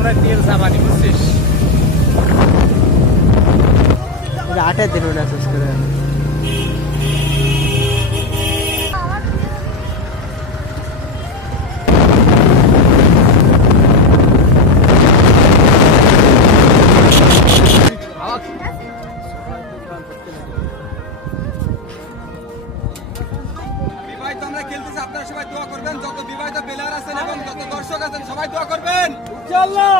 আমরা তেল সাবানি বুঝছিস 8 দিন ওটা শেষ করে আপনারা সবাই দোয়া করবেন, যত বিবাহিত প্লেয়ার আছেন এবং যত দর্শক আছেন সবাই দোয়া করবেন। ইনশাআল্লাহ।